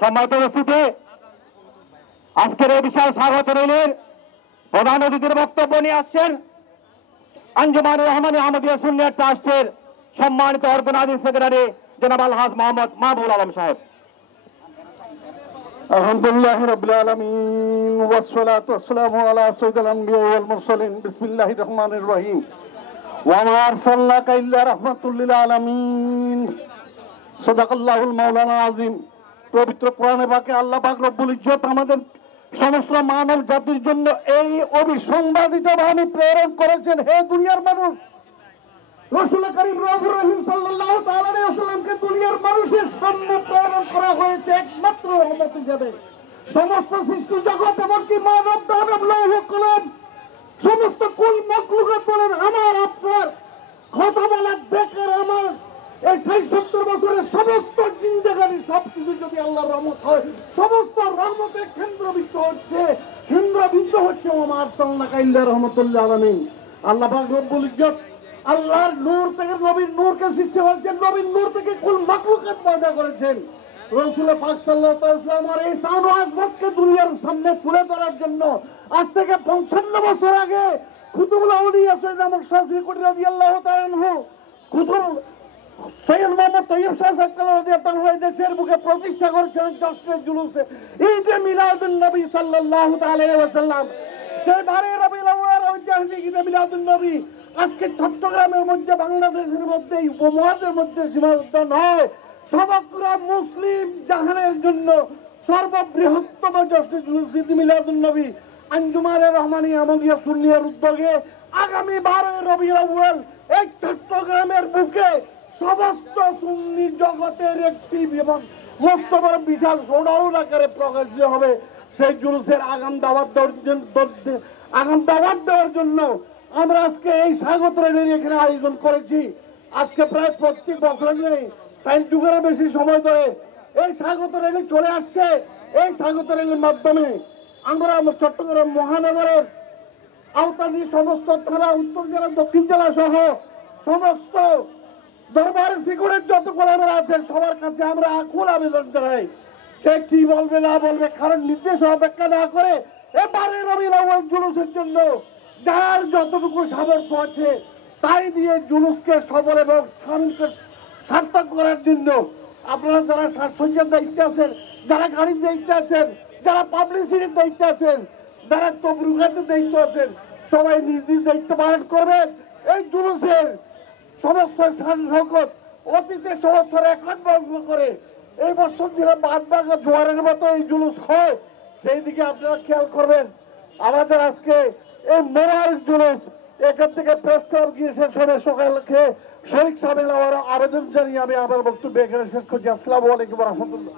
সম্মানিত উপস্থিতি, আজকের এই বিশাল স্বাগত র্যালির প্রধান অতিথির বক্তব্য নিয়ে আসছেন আঞ্জুমানুর রহমান আহমদিয়া সুন্নিয়ত ট্রাস্টের সম্মানিত অর্গানাইজিং সেক্রেটারি জনাব আলহাজ মোহাম্মদ মাহবুব আলম সাহেব। আলহামদুলিল্লাহ রাব্বিল আলামিন ওয়াসসালাতু ওয়াসসালামু আলা সাইয়্যিদিল আমবিয়া ওয়াল মুরসালিন বিসমিল্লাহির রহমানির রহিম ওয়া মা আরসালনাকা ইল্লা রাহমাতুল লিল আলামিন সাদাকাল্লাহুল মাওলানা আযীম। পবিত্র কোরআনে পাকে আল্লাহ পাক রব্বুল ইজ্জত আমাদের সমস্ত মানব জাতির জন্য এই অবিসংবাদিত বাণী প্রেরণ করেছেন। হে দুনিয়ার মানুষ, রাসূল করিম রাউফুর রহিম সাল্লাল্লাহু তাআলা আলাইহি ওয়াসাল্লামকে দুনিয়ার মানুষের সামনে প্রেরণ করা হয়েছে একমাত্র রহমত হিসেবে। সমস্ত সৃষ্টি জগৎ এমনকি মানব দানব লৌহ কলম সমস্ত কুল মাখলুকাত বলেন আমার আপনার কথা বলা বেকার। আমার এই ৬০-৭০ বছরের সমস্ত জিন্দেগানি সবকিছু যদি আল্লাহর রহমত হয়, সমস্ত রহমতের কেন্দ্রবিন্দু হচ্ছে ওমার সাল্লাল্লাহু ইল্লা রাহমাতুল্লিল আলামিন। আল্লাহ পাক রব্বুল ইজ্জত আল্লাহর নূর থেকে নবীর নূরকে সৃষ্টি করেছেন, নবীর নূর থেকে কুল মাখলুকাত পয়দা করেছেন। রাসূল পাক সাল্লাল্লাহু আলাইহি ওয়াসাল্লাম এই শান ও আযমতকে দুনিয়ার সামনে তুলে ধরার জন্য আজ থেকে ৫৫ বছর আগে কুতুবুল আউলিয়া সৈয়দ আহমদ শাহী কুটি রাদিয়াল্লাহু তাআলা আনহু কুতুব সৈয়দ মোহাম্মদ তৈয়ব শাহ সাক্কালা রাদিয়াল্লাহু তাআলা দেশের বুকে প্রতিষ্ঠা করেছিলেন জশ্নে জুলুসে ঈদে মিলাদুন নবী সাল্লাল্লাহু তাআলা আলাইহি ওয়াসাল্লাম। সেই 12 রবিউল আউয়াল ঐতিহাসিক ঈদে মিলাদুন নবী আজকে চট্টগ্রামের মধ্যে, বাংলাদেশের মধ্যে, উপমহাদেশের মধ্যে সীমাবদ্ধ নয়, সমগ্র মুসলিম জাহানের জন্য সর্ববৃহত্তম জশ্নে জুলুস ঈদে মিলাদুন নবী আঞ্জুমানে রহমানী আহমদিয়া সুন্নিয়ার উদ্যোগে আগামী 12 রবিউল আউয়াল এই চট্টগ্রামের বুকে সমস্ত সুন্নি জগতের একটি এবং মস্ত বড় বিশাল শোডাউন আকারে প্রকাশিত হবে। সেই জুলুসের আগাম দাওয়াত দেওয়ার জন্য আমরা আজকে এই স্বাগত র্যালি এখানে আয়োজন করেছি। আজকে প্রায় প্রত্যেক বছর নেই 60 যুগের বেশি সময় ধরে এই স্বাগত র্যালি চলে আসছে। এই স্বাগত র্যালির মাধ্যমে আমরা চট্টগ্রাম মহানগরের আওতাধীন সমস্ত থানা, উত্তর জেলা, দক্ষিণ জেলা সহ সমস্ত দরবার শিকুরের যত গোলামেরা আছে সবার কাছে আমরা আকুল আবেদন জানাই, কে কি বলবে না বলবে কারণ নির্দেশ অপেক্ষা না করে এবারে রবিউল আউয়াল জুলুসের জন্য যার যতটুকু সামর্থ্য আছে তাই দিয়ে জুলুসকে সফল এবং সার্থক করার জন্য আপনারা যারা সাজসজ্জার দায়িত্বে আছেন, যারা গাড়ির দায়িত্বে আছেন, যারা পাবলিসিটির দায়িত্বে আছেন, যারা তবরুকাতের দায়িত্ব আছেন, সবাই নিজ নিজ দায়িত্ব পালন করবেন। এই জুলুসের সমস্ত সংকট অতীতের সমস্ত রেকর্ড ভঙ্গ করে এই বছর দিনে বাদবাগা জোয়ারের মতো এই জুলুস হয়, সেই দিকে আপনারা খেয়াল করবেন। আমাদের আজকে এই মোরার জুলুস এখান থেকে প্রেস ক্লাব গিয়ে শেষ হবে সকালকে শরীক সাহেবের আবেদন জানিয়ে আমি আমার বক্তব্য এখানে শেষ করছি। আসসালামু আলাইকুম ওয়া রাহমাতুল্লাহ।